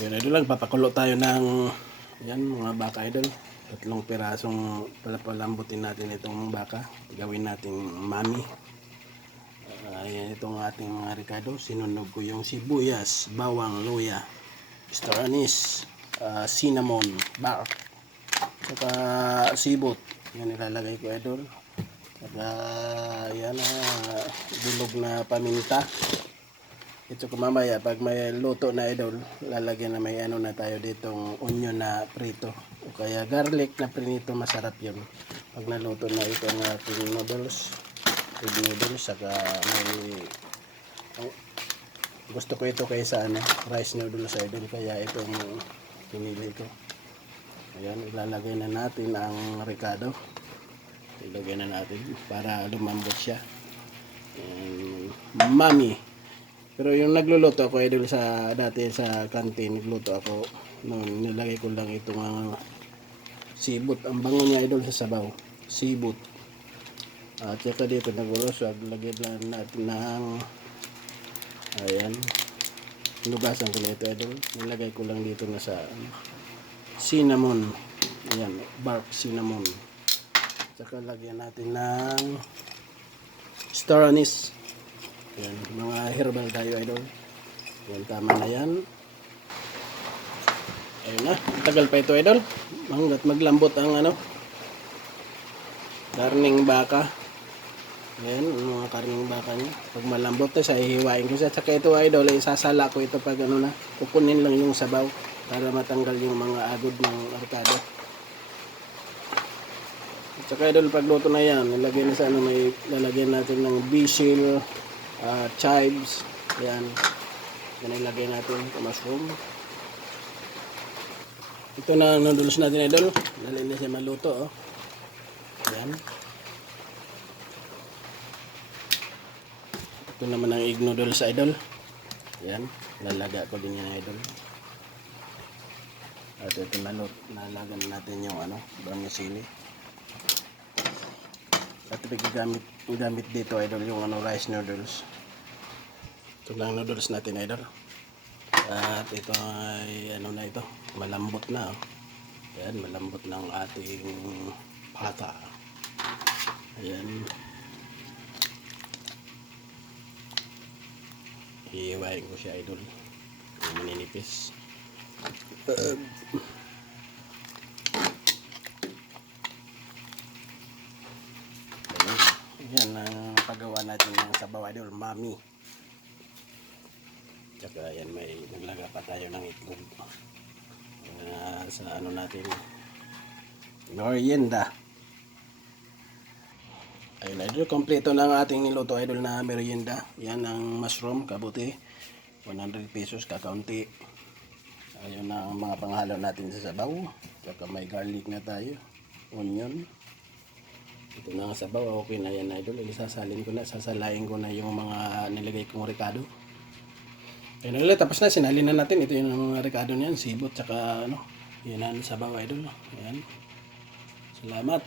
Ayun idol, lang papakulo tayo ng yan mga baka idol. 3 pirasong palambutin natin itong baka. Gawin nating mami. Ayan itong ating mga Ricardo. Sinunog ko yung sibuyas, bawang, luya, star anise, cinnamon, bark, saka sibot. Yan ilalagay ko idol. Saka yan bilog na paminta. Ito ko mamaya pag may luto na idol, lalagyan na may ano na tayo ditong onion na prito o kaya garlic na prinito, masarap yun pag naluto na ito ng ating noodles, egg noodles. Saka may gusto ko ito kaysa rice noodles idol, kaya itong pinili ko. Ayan, ilalagay na natin ang Ricardo, ilagay na natin para lumambot siya. Mami. Pero yung nagluluto ako idol sa dati sa canteen, nagluto ako noon, nilagay ko lang itong sibot. Ang bango niya idol sa sabaw, sibot. At saka dito naguroswag, lagyan lang natin ng ayan, hinugasan ko na ito idol. Nilagay ko lang dito na sa cinnamon, ayan, bark cinnamon. Saka lagyan natin ng star anise. Yan, mga herbal tayo idol. Yan, tama na yan. Ayun na, tagal pa ito idol. Hanggat maglambot ang karning baka. Yan, mga karning baka niya. Pag malambot na, hihiwain ko siya. Tsaka ito idol, isasala ko ito pag na, kukunin lang yung sabaw para matanggal yung mga agod ng Ricardo. Tsaka idol, pag luto na yan, nilagyan na sa may lalagyan natin ng basil, chives, yan ilagay natin sa mushroom. Ito na noodles natin idol, dali na siya maluto yan. Ito naman ang egg noodles idol, yan lalaga ko din yan idol. At ito nalagan natin yung brown sili. At gamit dito idol yung rice noodles. Ito lang noodles natin idol. At ito ay na ito, malambot na. Ayan, malambot na ang ating pata. Ayan. Hihiwain ko siya idol. Maninipis. Yan ang paggawa natin ng sabaw idol, mami. Tsaka yan, may naglaga pa tayo ng itlog sa natin, merienda. Ayun idol, kompleto na ang ating niluto idol na merienda. Yan ang mushroom, kabuti, 100 pesos kakaunti. Ayun na ang mga panghalo natin sa sabaw. Tsaka may garlic na tayo, onion. Ito na ang sabaw, okay na yan idol. Sasalain ko na yung mga nilagay kong Ricardo. Ayun ulit, tapos na, sinalin na natin. Ito yung mga Ricardo niyan, sibot, tsaka yan ang sabaw idol. Ayan. Salamat.